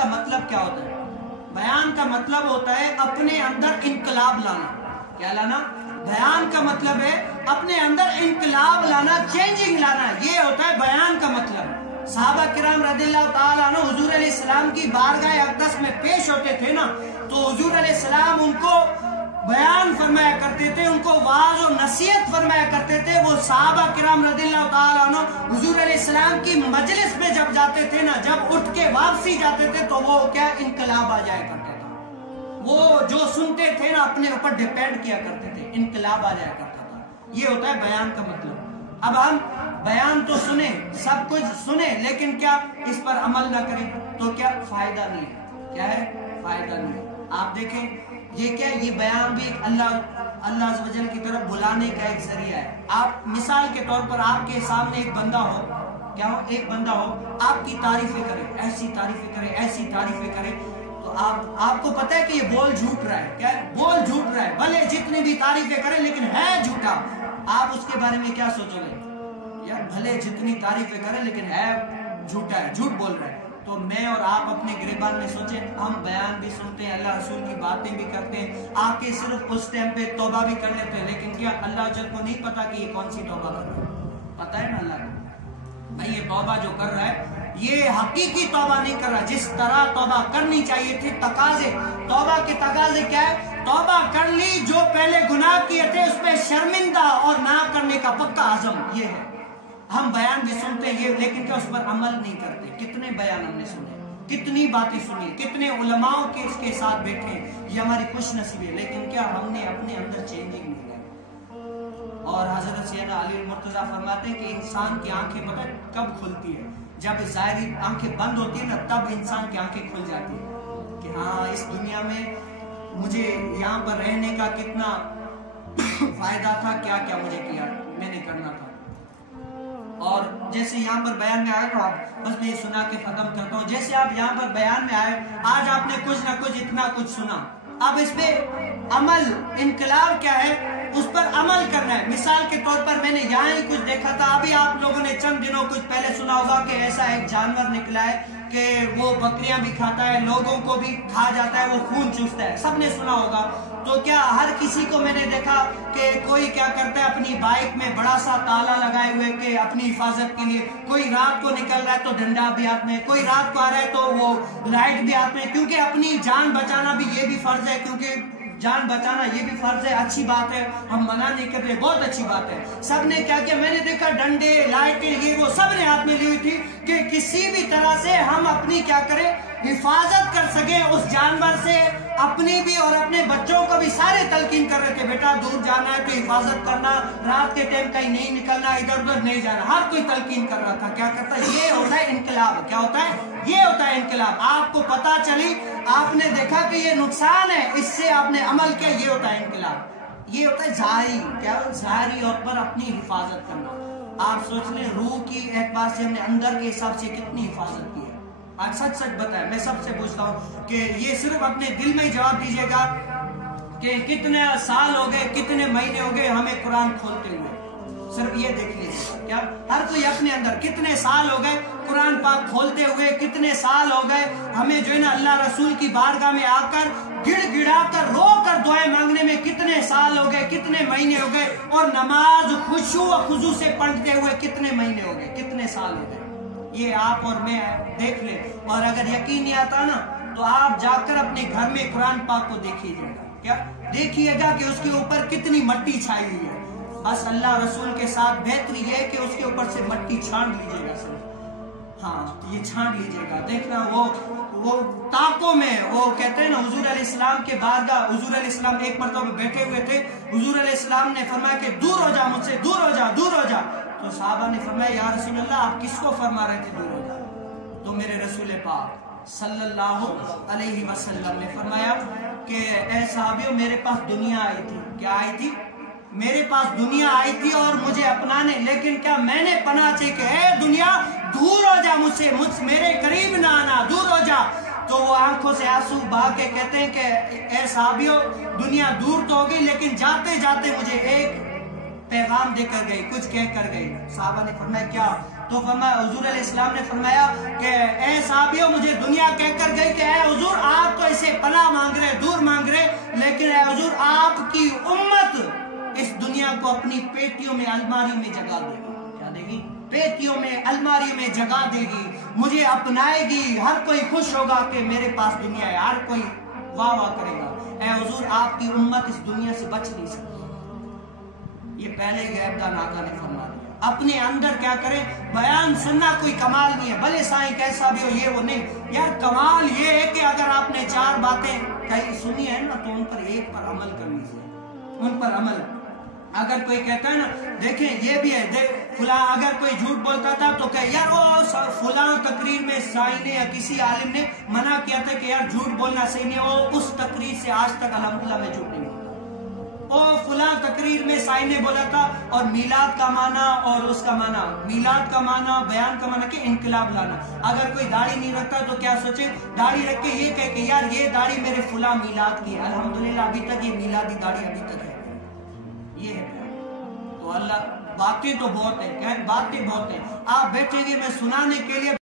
کا مطلب کیا ہوتا ہے؟ بیان کا مطلب ہوتا ہے اپنے اندر انقلاب لانا. کیا لانا؟ بیان کا مطلب ہے اپنے اندر انقلاب لانا، چینجنگ لانا. یہ ہوتا ہے بیان کا مطلب. صحابہ کرام رضی اللہ تعالیٰ عنہ حضور علیہ السلام کی بارگاہ اقدس میں پیش ہوتے تھے نا، تو حضور علیہ السلام ان کو بیان فرمایا کرتے تھے، ان کو واعظ و نصیحت فرمایا کرتے تھے. وہ صحابہ کرام رضی اللہ تعالیٰ عنہ حضور علیہ السلام کی مجلس میں جب جاتے تھے نا، جب اٹھ کے واپسی جاتے تھے تو وہ کیا انقلاب آ جایا کرتا تھا. وہ جو سنتے تھے نا اپنے اوپر ڈیپینڈ کیا کرتے تھے، انقلاب آ جایا کرتا تھا. یہ ہوتا ہے بیان کا مطلب. اب ہم بیان تو سنیں، سب کچھ سنیں، لیکن کیا اس پر عمل نہ کریں تو کیا فائدہ نہیں ہے. کیا ہے؟ فائدہ نہیں ہے. آپ دیکھیں یہ کیا، یہ بیان بھی اللہ عز و جل کی طرف بلانے کا ایک ذریعہ ہے. آپ مثال کے طور پر آپ کے سامنے ایک بندہ ہو، کیا ہو؟ ایک بندہ ہو، آپ کی تعریفیں کرے، ایسی تعریفیں کرے، ایسی تعریفیں کرے، تو آپ کو پتہ ہے کہ یہ بول جھوٹ رہا ہے. کیا ہے؟ بول جھوٹ رہا ہے. بھلے جتنی بھی تعریفیں کرے لیکن ہے جھوٹا. آپ اس کے بارے میں کیا سوچو گے؟ یار بھلے جتنی تعریفیں کرے لیکن ہے جھوٹا ہے، جھوٹ بول رہا ہے. تو میں اور آپ اپنے گریبان میں سوچیں، ہم بیان بھی سنتے ہیں، اللہ رسول کی باتیں بھی کرتے ہیں، آپ کے صرف اس ٹائم پہ توبہ بھی کر لیتے ہیں، لیکن کیا اللہ جل کو نہیں پتا کہ یہ کون سی توبہ کر رہا ہے؟ پتہ ہے نا اللہ کو بھائی یہ توبہ جو کر رہا ہے یہ حقیقی توبہ نہیں کر رہا. جس طرح توبہ کرنی چاہیے تھی، تقاضے توبہ کے تقاضے کیا ہے؟ توبہ کر لی، جو پہلے گناہ کیے تھے اس پہ شرمندہ اور نہ کرنے کا پکا عزم. یہ ہے. ہم بیان بھی سنتے ہیں لیکن کیا اس پر عمل نہیں کرتے. کتنے بیان ہم نے سنے، کتنی باتیں سنی، کتنے علماء کے اس کے ساتھ بیٹھے، یہ ہماری خوش نصیبی ہے، لیکن کیا ہم نے اپنے اندر چینجنگ نہیں لائی. اور حضرت سیدنا علی مرتضیٰ فرماتے ہیں کہ انسان کی آنکھیں پتہ کب کھلتی ہے؟ جب ظاہری آنکھیں بند ہوتی ہے نا، تب انسان کی آنکھیں کھل جاتی ہے کہ ہاں اس دنیا میں مجھے یہاں پر رہنے کا کتنا فائدہ تھا، کیا کیا مجھے کیا میں نے کرنا تھا. اور جیسے یہاں پر بیان میں آئے تو آپ بس میں یہ سنا کے ختم کرتا ہوں. جیسے آپ یہاں پر بیان میں آئے، آج آپ نے کچھ نہ کچھ اتنا کچھ سنا، اب اس پہ عمل، انقلاب کیا ہے؟ اس پر عمل کرنا ہے. مثال کے طور پر میں نے یہاں ہی کچھ دیکھا تھا، ابھی آپ لوگوں نے چند دنوں کچھ پہلے سنا ہوگا کہ ایسا ایک جانور نکلا ہے کہ وہ بکریاں بھی کھاتا ہے، لوگوں کو بھی کھا جاتا ہے، وہ خون چوستا ہے. سب نے سنا ہوگا. تو کیا ہر کسی کو میں نے دیکھا کہ کوئی کیا کرتا ہے اپنی بائک میں بڑا سا تالا لگائے ہوئے کہ اپنی حفاظت کے لیے، کوئی رات کو نکل رہا ہے تو ڈنڈا بھی ہاتھ میں، کوئی رات کو آ رہا ہے تو وہ لائٹ بھی ہاتھ میں، کیونکہ اپنی جان بچانا بھی یہ بھی فرض ہے، کیونکہ جان بچانا یہ بھی فرض ہے. اچھی بات ہے، ہم منع نہیں کر رہے، بہت اچھی بات ہے. سب نے کیا کیا؟ میں نے دیکھا ڈنڈے، لائٹیں، یہ وہ سب نے ہاتھ میں لی ہوئی تھی کہ کسی بھی طرح سے ہم اپنی کیا کریں، حفاظت کر سکیں اس جانور سے. اپنی بھی اور اپنے بچوں کو بھی سارے تلقین کر رہے تھے، بیٹا دور جانا ہے تو حفاظت کرنا، رات کے ٹائم کہیں نہیں نکلنا، ادھر ادھر نہیں جانا. ہر کوئی تلقین کر رہا تھا. کیا کرتا ہے؟ یہ ہوتا ہے انقلاب. کیا ہوتا ہے؟ یہ ہوتا ہے انقلاب. آپ کو پتا چلی، آپ نے دیکھا کہ یہ نقصان ہے، اس سے آپ نے عمل کیا، یہ ہوتا ہے انقلاب. یہ ہوتا ہے ظاہری، کیا ظاہری اور پر اپنی حفاظت کرنا. آپ سوچ لیں روح کی اعتبار سے ہم نے اندر کے حساب سے کتنی حفاظت کی ہے. آج سچ سچ بتائیں، میں سب سے پوچھتا ہوں کہ یہ صرف اپنے دل میں ہی جواب دیجیے گا کہ کتنے سال ہو گئے، کتنے مہینے ہو گئے ہمیں قرآن کھولتے ہوئے. صرف یہ دیکھ لیجیے. کیا ہر کوئی اپنے اندر کتنے سال ہو گئے قرآن پاک کھولتے ہوئے، کتنے سال ہو گئے ہمیں جو ہے نا اللہ رسول کی بارگاہ میں آ کر گڑ گڑا کر رو کر دعائیں مانگنے میں کتنے سال ہو گئے، کتنے مہینے ہو گئے، اور نماز خشوع و خضوع سے پڑھتے ہوئے کتنے مہینے ہو گئے، کتنے سال ہو گئے. یہ آپ اور میں دیکھ لیں. اور اگر یقین نہیں آتا نا تو آپ جا کر اپنے گھر میں قرآن پاک کو دیکھیے گا. کیا دیکھیے گا کہ اس کے اوپر کتنی مٹی چھائی ہوئی ہے. بس اللہ رسول کے ساتھ بہتری ہے کہ اس کے اوپر سے مٹی چھان لیجیے گا. سر ہاں یہ چھان لیجیے گا. دیکھنا وہ تاکوں میں وہ کہتے ہیں نا حضور علیہ السلام کے بارگاہ، حضور علیہ السلام ایک مرتبہ بیٹھے ہوئے تھے، حضور علیہ السلام نے فرمایا کہ دور ہو جا مجھ سے، دور ہو جا، دور ہو جا. تو صحابہ نے فرمایا یا رسول اللہ آپ کس کو فرما رہے تھے دور ہو جا؟ تو میرے رسول پاک صلی اللہ علیہ وسلم نے فرمایا کہ اے صحابیوں میرے پاس دنیا آئی تھی. کیا آئی تھی؟ میرے پاس دنیا آئی تھی اور مجھے اپنانے، لیکن کیا میں نے پناہ چاہی کہ اے دنیا دور ہو جا مجھ سے، میرے قریب نہ آنا، دور ہو جا. تو وہ آنکھوں سے آنسو بہا کے کہتے ہیں کہ اے صحابیوں دنیا دور تو ہوگی لیکن جاتے جاتے مجھے ایک پیغام دے کر گئی، کچھ کہہ کر گئی. صحابہ نے فرمایا کیا؟ تو فرمایا حضور علیہ السلام نے فرمایا کہ اے صحابیوں مجھے دنیا کہہ کر گئی کہ اے حضور آپ تو اسے پناہ مانگ رہے دور مانگ رہے، لیکن اے حضور آپ کی امت اس دنیا کو اپنی پیٹیوں میں الماری میں جگہ دے گی. کیا دے گی؟ پیٹیوں میں الماری میں جگہ دے گی، مجھے اپنائے گی، ہر کوئی خوش ہوگا کہ میرے پاس دنیا ہے، ہر کوئی واہ واہ کرے گا. اے حضور آپ کی امت اس دنیا سے بچ نہیں سکتی. یہ پہلے غیب دان آقا نے فرما دیا. اپنے اندر کیا کریں؟ بیان سننا کوئی کمال نہیں ہے، بھلے سائیں کیسا بھی ہو، یہ وہ نہیں. یار کمال یہ ہے کہ اگر آپ نے 4 باتیں کہیں سنی ہے نا تو ان پر ایک پر عمل کر لیجیے، ان پر عمل. اگر کوئی کہتا ہے نا دیکھیں یہ بھی ہے، فلاں اگر کوئی جھوٹ بولتا تھا تو کہ یار وہ فلاں تقریر میں سائیں نے یا کسی عالم نے منع کیا تھا کہ یار جھوٹ بولنا صحیح نہیں، وہ اس تقریر سے آج تک الحمدللہ میں جھوٹ نہیں بولتا. وہ فلاں تقریر میں سائیں نے بولا تھا. اور میلاد کا معنی اور اس کا معنی، میلاد کا معنی بیان کا معنی کہ انقلاب لانا. اگر کوئی داڑھی نہیں رکھتا تو کیا سوچے؟ داڑھی رکھ کے یہ کہے کہ یار یہ داڑھی میرے فلاں میلاد کی ہے، الحمدللہ ابھی تک یہ میلادی داڑھی ابھی تک ہے. یہ ہے تو اللہ. باتیں تو بہت ہیں، باتیں بہت ہیں. آپ بیٹھیں گے میں سنانے کے لیے